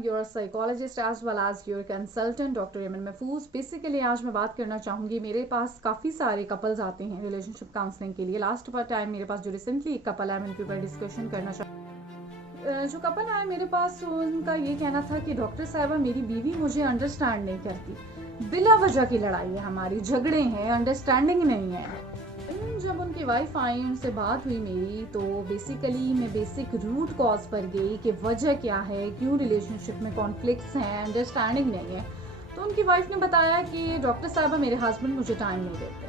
I'm your psychologist as well as your consultant, doctor Yemen महफूज। Basically आज मैं बात करना चाहूँगी, मेरे पास काफ़ी सारे कपल्स आते हैं रिलेशनशिप काउंसलिंग के लिए। लास्ट टाइम मेरे पास जो रिसेंटली एक कपल है, मैं उनके ऊपर डिस्कशन करना जो कपल आया मेरे पास, उनका ये कहना था कि डॉक्टर साहबा मेरी बीवी मुझे अंडरस्टैंड नहीं करती, बिला वजह की लड़ाई है हमारी, झगड़े हैं, अंडरस्टैंडिंग नहीं है। जब उनकी वाइफ आई, उनसे बात हुई मेरी, तो बेसिकली मैं बेसिक रूट कॉज पर गई कि वजह क्या है, क्यों रिलेशनशिप में कॉन्फ्लिक्ट्स हैं, अंडरस्टैंडिंग नहीं है। तो उनकी वाइफ ने बताया कि डॉक्टर साहबा मेरे हस्बैंड मुझे टाइम नहीं देते।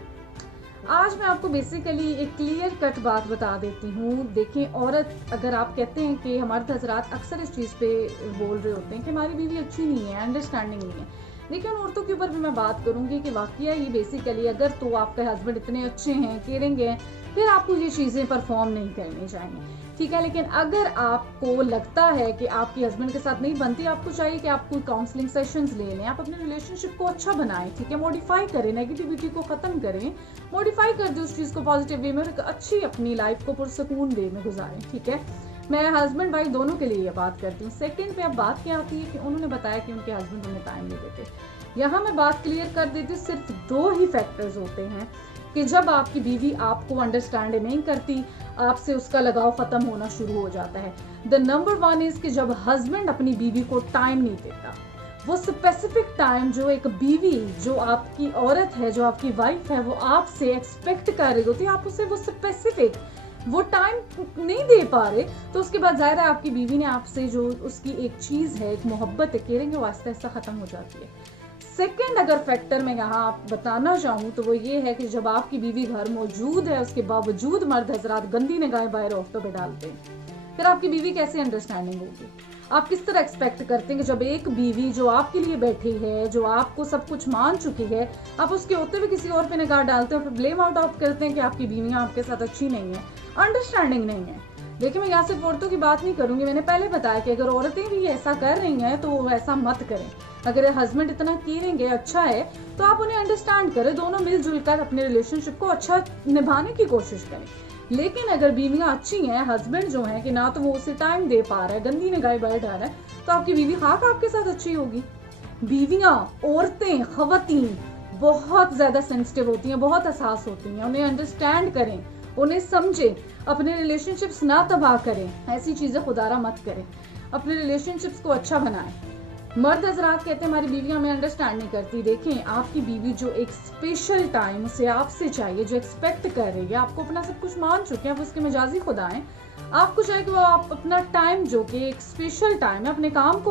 आज मैं आपको बेसिकली एक क्लियर कट बात बता देती हूँ। देखें, औरत, अगर आप कहते हैं कि हमारे हजरात अक्सर इस चीज़ पे बोल रहे होते हैं कि हमारी बीवी अच्छी नहीं है, अंडरस्टैंडिंग नहीं है, लेकिन उन औरतों के ऊपर भी मैं बात करूंगी कि वाकया ये बेसिकली अगर तो आपके हस्बैंड इतने अच्छे हैं, केयरिंग हैं, फिर आपको ये चीज़ें परफॉर्म नहीं करनी चाहिए, ठीक है। लेकिन अगर आपको लगता है कि आपके हस्बैंड के साथ नहीं बनती, आपको चाहिए कि आप कोई काउंसलिंग सेशंस ले लें, आप अपने रिलेशनशिप को अच्छा बनाएं, ठीक है, मॉडिफाई करें, नेगेटिविटी को खत्म करें, मॉडिफाई कर दें उस चीज़ को पॉजिटिव वे में, अच्छी अपनी लाइफ को पुरसकून वे में गुजारें, ठीक है। मैं हस्बैंड वाइफ दोनों के लिए ये बात करती हूँ। सेकंड पे अब बात क्या आती है कि उन्होंने बताया कि उनके हस्बैंड उन्हें टाइम नहीं देते। यहाँ मैं बात क्लियर कर देती हूँ, सिर्फ दो ही फैक्टर्स होते हैं कि जब आपकी बीवी आपको अंडरस्टैंड नहीं करती, आपसे उसका लगाव खत्म होना शुरू हो जाता है। द नंबर वन इज कि जब हस्बैंड अपनी बीवी को टाइम नहीं देता, वो स्पेसिफिक टाइम जो एक बीवी, जो आपकी औरत है, जो आपकी वाइफ है, वो आपसे एक्सपेक्ट कर रही होती है, आप उसे वो स्पेसिफिक वो टाइम नहीं दे पा रहे, तो उसके बाद जाहिर है आपकी बीवी ने आपसे जो उसकी एक चीज है, एक मोहब्बत है, केयरिंग, वो आहिस्ता आहिस्ता खत्म हो जाती है। सेकंड अगर फैक्टर मैं यहाँ बताना चाहूँ तो वो ये है कि जब आपकी बीवी घर मौजूद है, उसके बावजूद मर्द हजरात गंदी निगाहें बाहर औरतों पे डालते हैं, फिर आपकी बीवी कैसे अंडरस्टैंडिंग होगी? आप किस तरह एक्सपेक्ट करते हैं कि जब एक बीवी जो आपके लिए बैठी है, जो आपको सब कुछ मान चुकी है, आप उसके होते हुए किसी और पे निगाह डालते हैं, फिर ब्लेम आउट करते हैं कि आपकी बीवियां आपके साथ अच्छी नहीं है, अंडरस्टैंडिंग नहीं है। देखिए, मैं यहाँ सिर्फ औरतों की बात नहीं करूंगी, मैंने पहले बताया कि अगर औरतें भी ऐसा कर रही हैं तो ऐसा मत करें। अगर हस्बैंड इतना केयरिंग है, अच्छा है, तो आप उन्हें अंडरस्टैंड करें, दोनों मिलजुल कर अपने रिलेशनशिप को अच्छा निभाने की कोशिश करें। लेकिन अगर बीवियां अच्छी हैं, हस्बैंड जो है कि ना तो वो उसे टाइम दे पा रहा है, गंदी निगाहें बाहर डाल रहा है, तो आपकी बीवी खाक आपके साथ अच्छी होगी। बीवियां, औरतें, खवातीन बहुत ज्यादा सेंसिटिव होती हैं, बहुत हसास होती हैं, उन्हें अंडरस्टैंड करें, उन्हें समझें, अपने रिलेशनशिप्स ना तबाह करें, ऐसी चीजें खुदारा मत करें, अपने रिलेशनशिप्स को अच्छा बनाएं। मर्द हजरात कहते हैं हमारी बीवी हमें अंडरस्टैंड नहीं करती। देखें, आपकी बीवी जो एक स्पेशल टाइम से आपसे चाहिए, जो एक्सपेक्ट कर रही है, आपको अपना सब कुछ मान चुके हैं, आप उसके मिजाजी खुदा हैं, आपको चाहिए कि वो आप अपना टाइम, जो कि एक स्पेशल टाइम है, अपने काम को